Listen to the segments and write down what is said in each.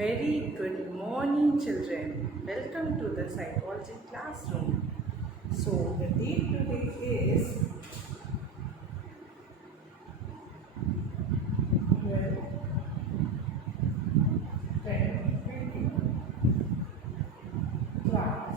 Very good morning, children. Welcome to the psychology classroom. So, the date today is 12, 10, 20. Class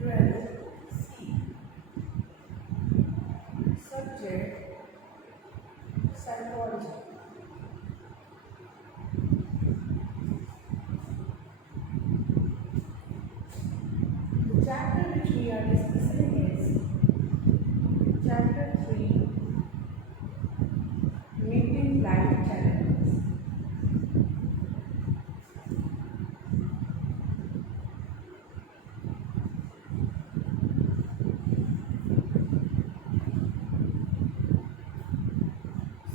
12C. Subject psychology. The chapter which we are discussing is Chapter 3, Meeting Life Challenges.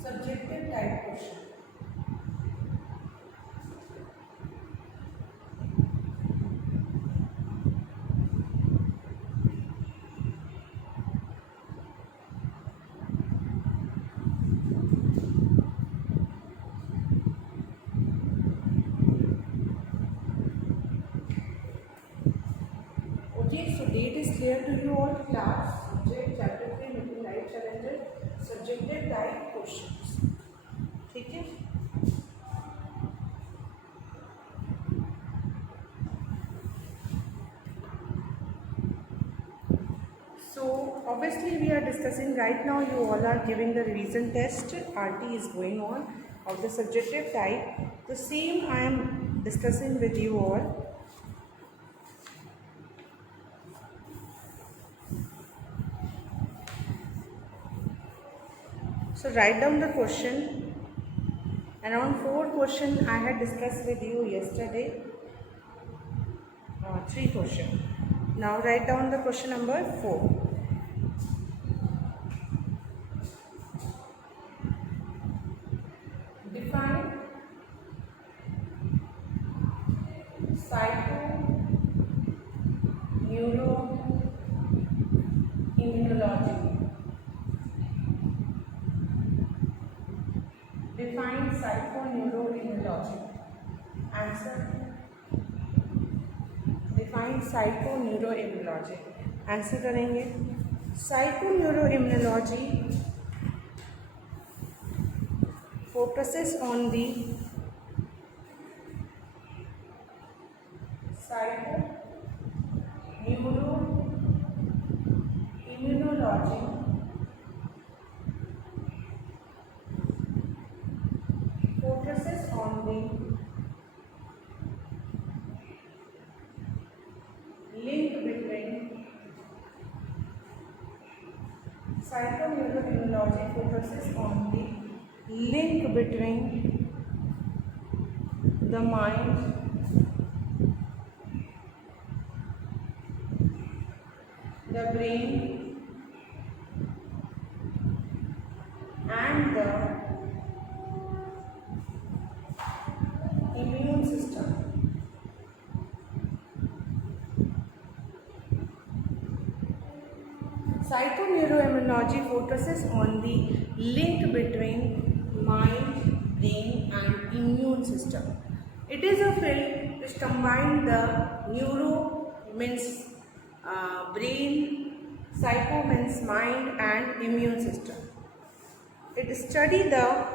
Subjective type question. Okay, so date is clear to you all, class. Subject chapter 3 meeting life challenges. Subjective type questions. ठीक है. So obviously we are discussing right now. You all are giving the revision test. RT is going on of the subjective type. The same I am discussing with you all. So write down the question. Around 4 questions I had discussed with you yesterday. 3 questions. Now write down the question number 4. Define psychoneuroimmunology. Define psychoneuroimmunology. Answer. Define psychoneuroimmunology. Answer करेंगे. Psychoneuroimmunology focuses on the psychoneuroimmunology focuses on the link between psychoneuroimmunology focuses on the link between the mind, the brain, and the immune system. Psychoneuroimmunology focuses on the link between mind, brain, and immune system. It is a field which combines the neuro means brain, psycho means mind, and immune system. It studies the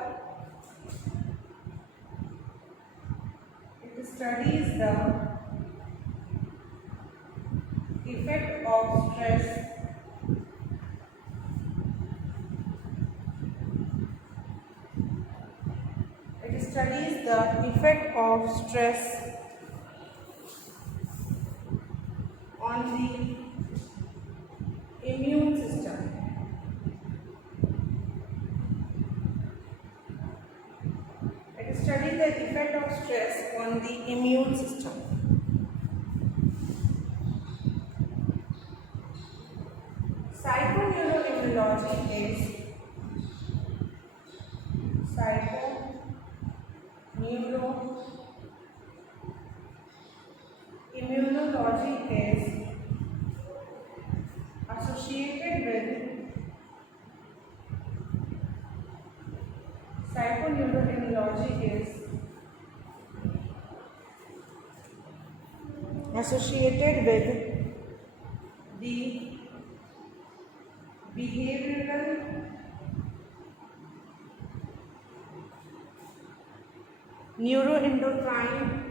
effect of stress on the immune system. It studies the effect of stress on the immune system. Psychoneuroimmunology is associated with psychoneuroimmunology is associated with the behavioral, neuroendocrine,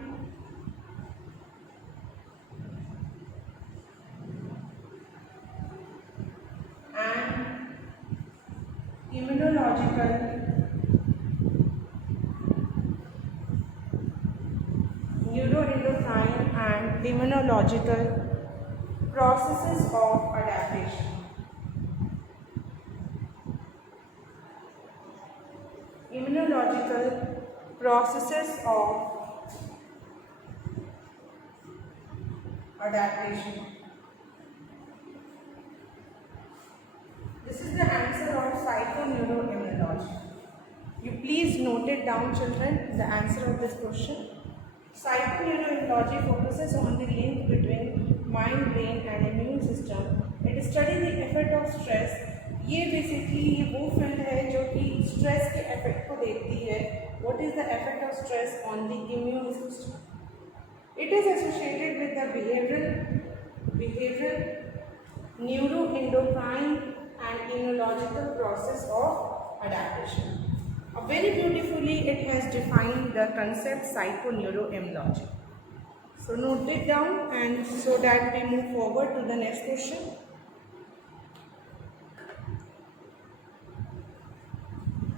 and immunological, neuroendocrine and immunological processes of adaptation. Immunological processes of adaptation. This is the answer of psychoneuroimmunology. You please note it down, children, the answer of this question. Psychoneuroimmunology focuses on the link between mind, brain and immune system. It studies the effect of stress. ये basically वो field है जो कि stress के effect को देखती है. What is the effect of stress on the immune system? It is associated with the behavioral, neuroendocrine and immunological process of adaptation. Very beautifully it has defined the concept psychoneuroimmunology. So note it down, and so that we move forward to the next question.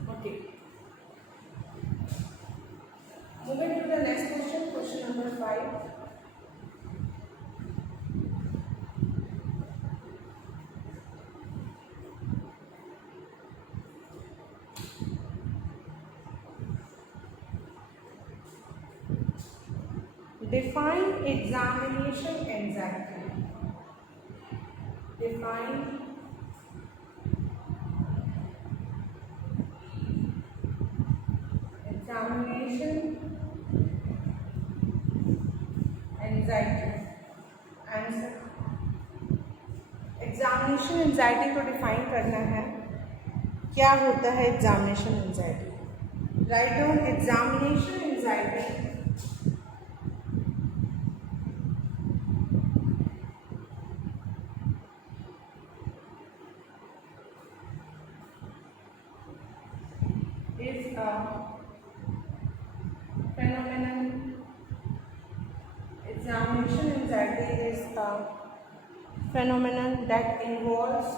Okay. Moving to the next question, question number 5. Define examination anxiety. Define examination anxiety. Answer. Examination anxiety को define करना है. क्या होता है examination anxiety? Write down examination anxiety is a phenomenon. Examination anxiety is a phenomenon that involves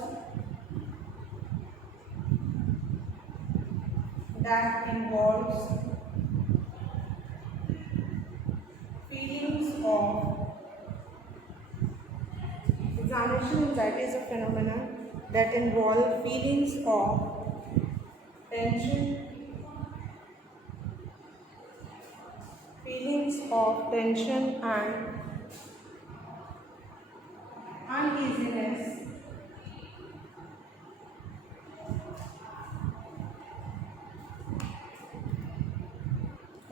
feelings of examination anxiety is a phenomenon that involves feelings of tension and uneasiness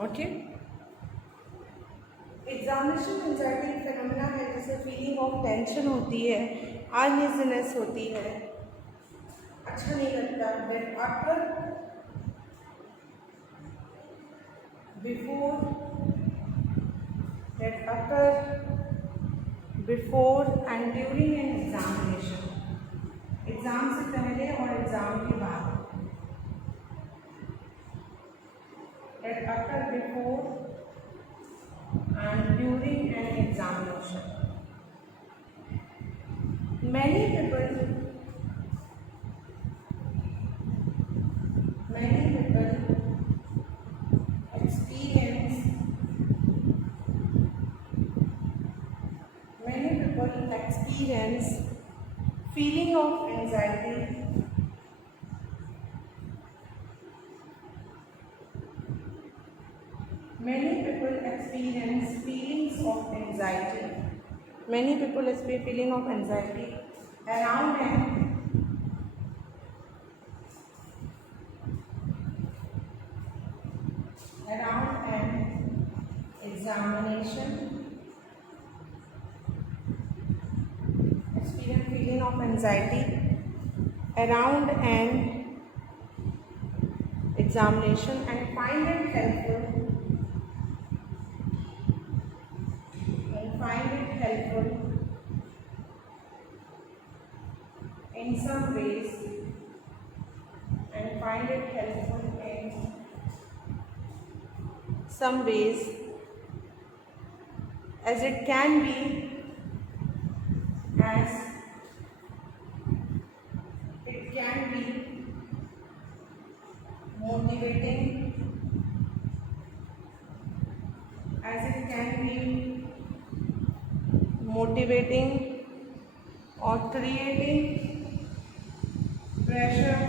okay. Examination anxiety phenomena है जिससे feeling of tension होती है, uneasiness होती है, अच्छा नहीं लगता. That occur before and during an examination. Exam से पहले और एग्जाम के बाद. That occur before and during an examination. Many people experience feeling of anxiety Many people experience feelings of anxiety. Many people experience feeling of anxiety around an examination. Experience feeling of anxiety around an examination and find it helpful some ways, as it can be as it can be motivating, as it can be motivating or creating pressure,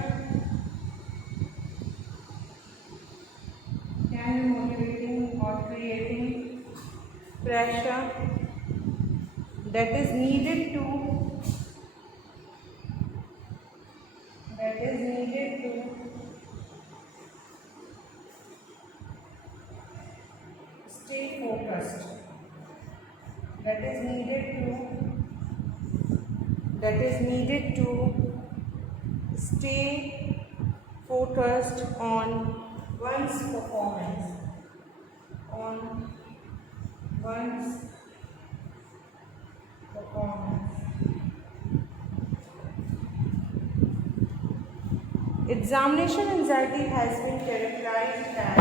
can be motivating or creating pressure that is needed to stay focused, that is needed to stay focused on one's performance, Examination anxiety has been characterized as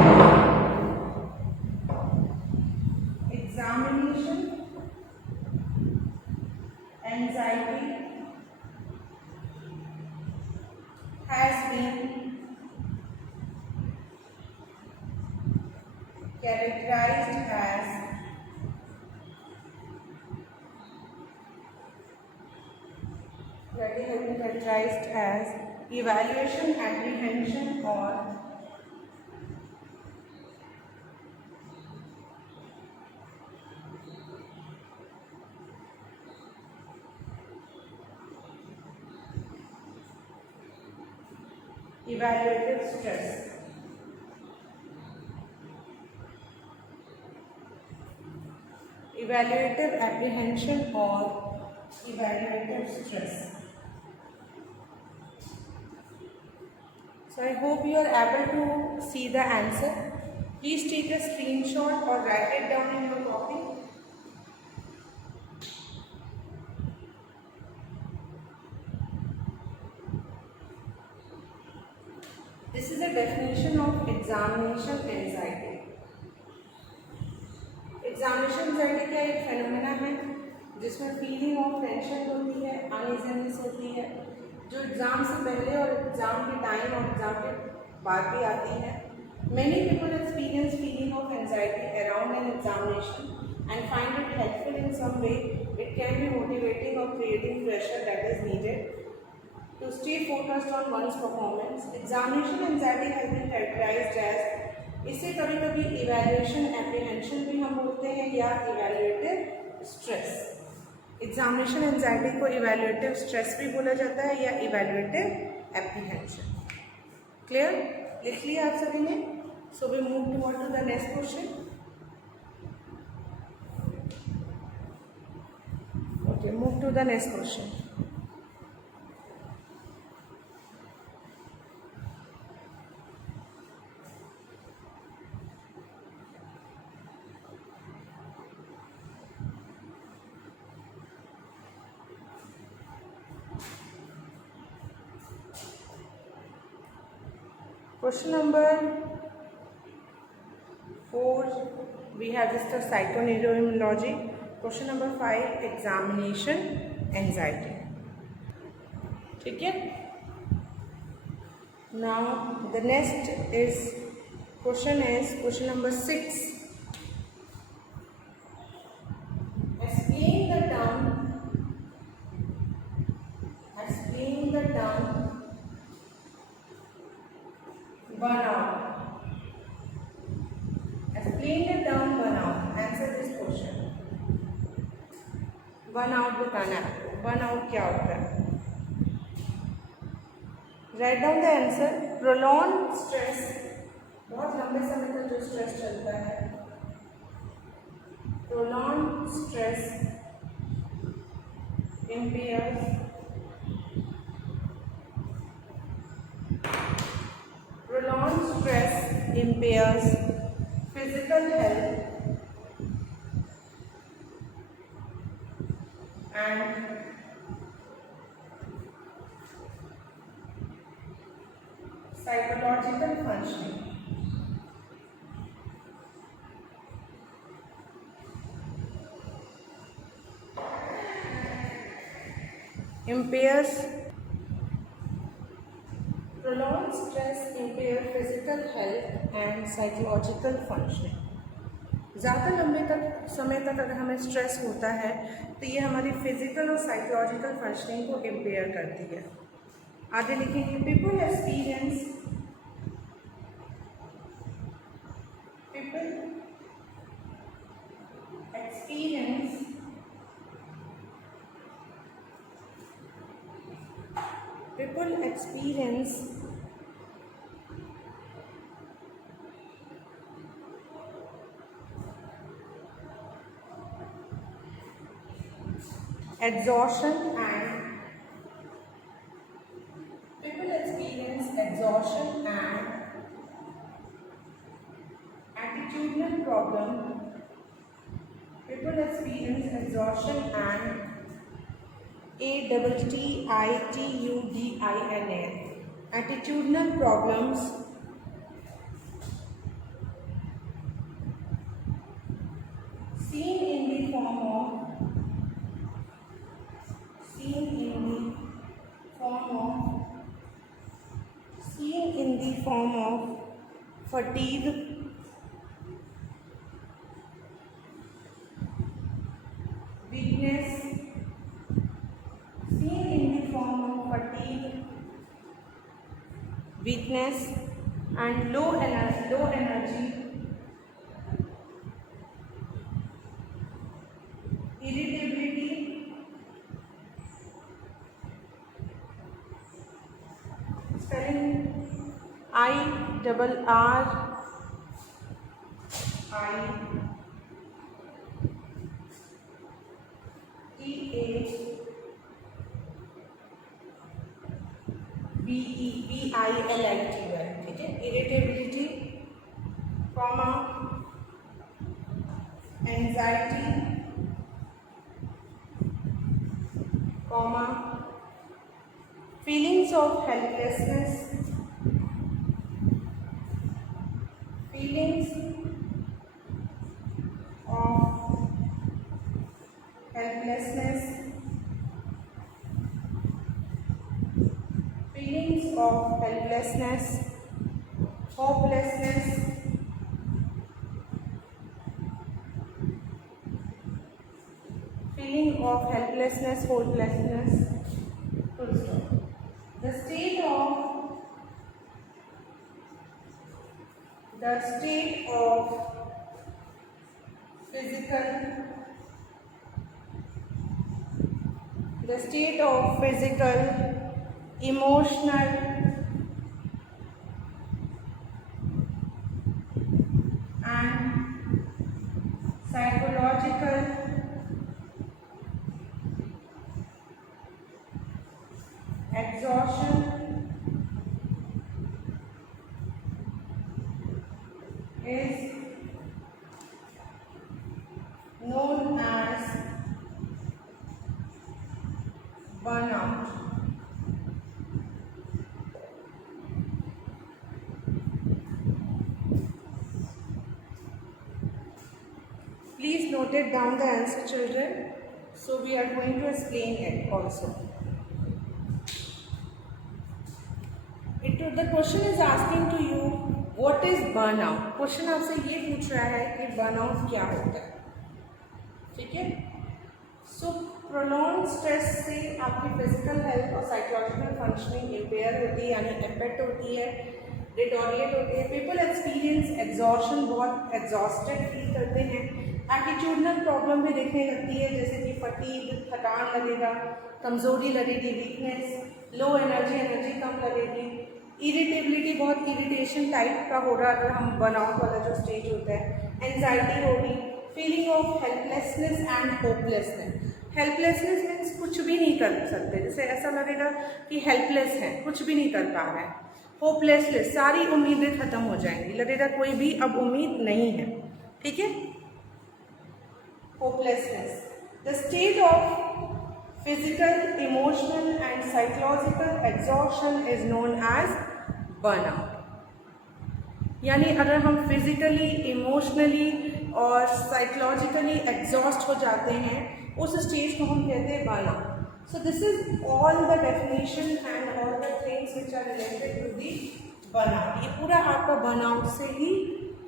examination anxiety has been characterized as evaluation apprehension or evaluative stress. Evaluative apprehension or evaluative stress. So I hope you are able to see the answer. Please take a screenshot or write it down in your copy. This is a definition of examination anxiety. Examination anxiety क्या एक phenomena है जिसमें feeling of tension होती है, uneasiness होती है, जो exam से पहले और एग्ज़ाम के टाइम और एग्ज़ाम के बाद भी आती है. Many people experience feeling of anxiety around an examination and find it helpful in some way. It can be motivating or creating pressure that is needed to stay focused on one's performance. Examination anxiety has been characterized as, इसे कभी कभी evaluation apprehension भी हम बोलते हैं या evaluative stress. Examination anxiety को evaluative stress भी बोला जाता है या इवैल्यूएटिव एप्रीहेंशन. क्लियर? लिख लिया आप सभी ने? So we move toward to the next question. Okay, move to the next question. Question number 4, we have discussed psychoneuroimmunology. Question number 5, examination anxiety. ठीक है? Now the next is question number 6. Explain the term burnout. Explain the term burnout. Answer this question. Burnout बताना है. Burnout क्या होता है? Write down the answer. Prolonged stress, बहुत लंबे समय तक जो स्ट्रेस चलता है. Prolonged stress impairs physical health and psychological functioning. impairs prolonged stress impair physical health and psychological functioning। ज़्यादा लंबे तक समय तक अगर हमें स्ट्रेस होता है तो ये हमारी फिजिकल और साइकोलॉजिकल फंक्शनिंग को इम्पेयर करती है। आगे लिखेंगे people experience exhaustion and attitudinal problem. People experience exhaustion and attitudinal problems seen in the form of fatigue, weakness, and low energy, irritability, spelling IRRITABLE, ठीक है, irritability, anxiety, feelings of helplessness, feelings of helplessness, hopelessness, feeling of helplessness, hopelessness, full stop. The state of physical, emotional, and psychological exhaustion is known as burnout. Please note it down the answer, children. So we are going to explain it also. The question is asking to you, what is burnout? Question आपसे ये पूछ रहा है कि burnout क्या होता है, ठीक है? So prolonged stress से आपकी physical health और psychological functioning impair होती है, यानी affect होती है, deteriorate होती है. People experience exhaustion, बहुत exhausted feel करते हैं. एटीट्यूडनल प्रॉब्लम भी देखने लगती है, जैसे कि फटीग, थकान लगेगा, कमज़ोरी लगेगी, वीकनेस, लो एनर्जी कम लगेगी, इरिटेबिलिटी, बहुत इरिटेशन टाइप का होगा अगर हम बर्नआउट वाला जो स्टेज होता है, एंजाइटी होगी, feeling of helplessness and hopelessness. Helplessness means कुछ भी नहीं कर सकते, जैसे ऐसा लगेगा कि हेल्पलेस हैं, कुछ भी नहीं कर पा रहे हैं. होपलेसनेस, सारी उम्मीदें ख़त्म हो जाएंगी, लगेगा कोई भी अब उम्मीद नहीं है, ठीक है. Hopelessness. The state of physical, emotional and psychological exhaustion is known as burnout. यानी अगर हम फिजिकली, इमोशनली और साइकोलॉजिकली एग्जॉस्ट हो जाते हैं, उस स्टेज को हम कहते हैं burnout. So this is all the definition and all the things which are related to the burnout. ये पूरा आपका burnout से ही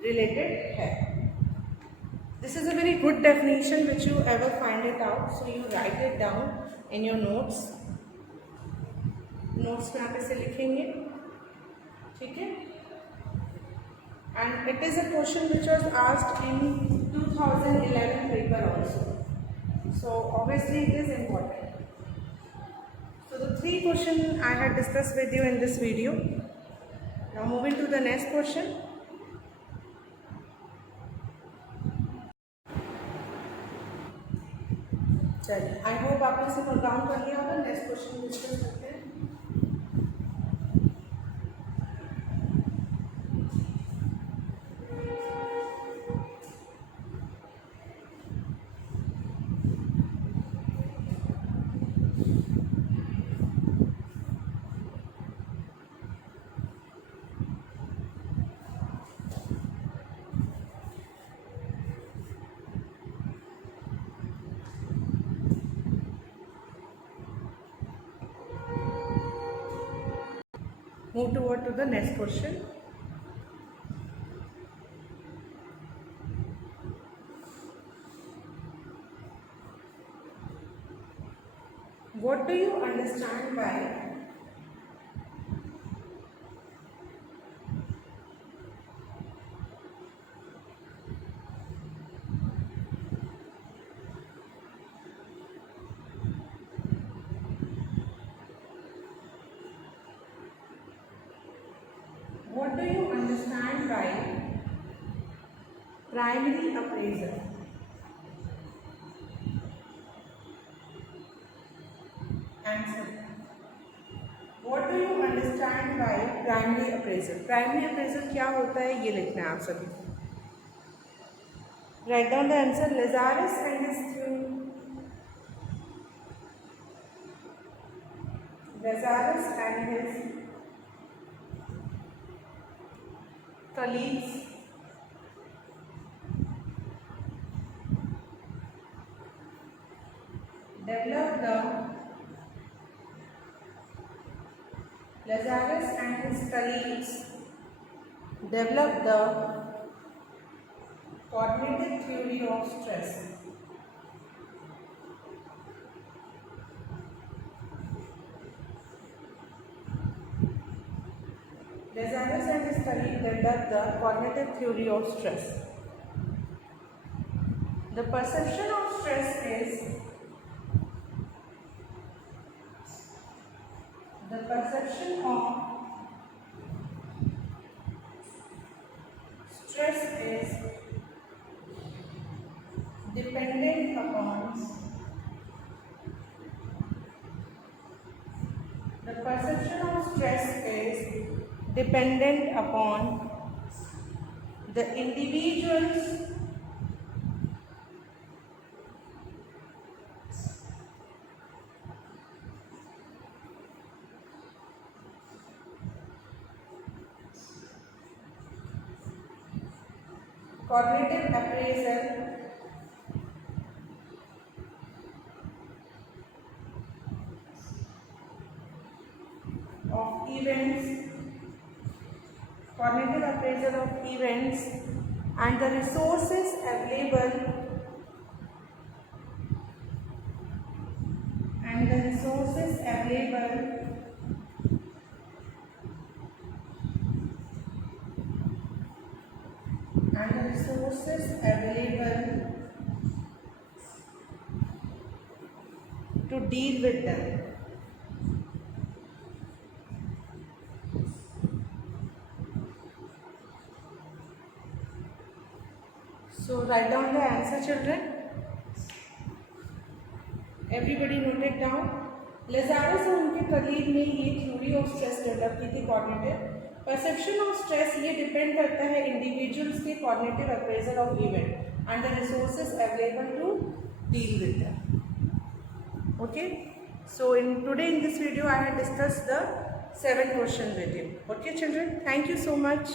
related है. This is a very good definition which you ever find it out. So you write it down in your notes. Notes में आप इसे लिखेंगे, ठीक है? And it is a question which was asked in 2011 paper also. So obviously it is important. So the 3 questions I had discussed with you in this video. Now moving to the next question. चलिए, I hope आपने इसे note down कर लिया होगा. Next question discuss करते हैं. Move toward to the next question. What do you understand by primary appraisal? Answer. What do you understand by primary appraisal? Primary appraisal क्या होता है ये लिखना है आप सभी. Write down the answer. Lazarus and his colleagues developed the cognitive theory of stress. Lazarus and his colleagues developed the cognitive theory of stress. The perception of stress is dependent upon the individual's cognitive appraisal of events and the resources available to deal with them. So write down the answer, children. Everybody note it down. Lazarus और उनके colleague ने ये theory of stress develop की थी, cognitive perception of stress. ये depend करता है individuals के cognitive appraisal of event and the resources available to deal with that. Okay, so today in this video I had discussed the 7 questions with you. Okay children, thank you so much.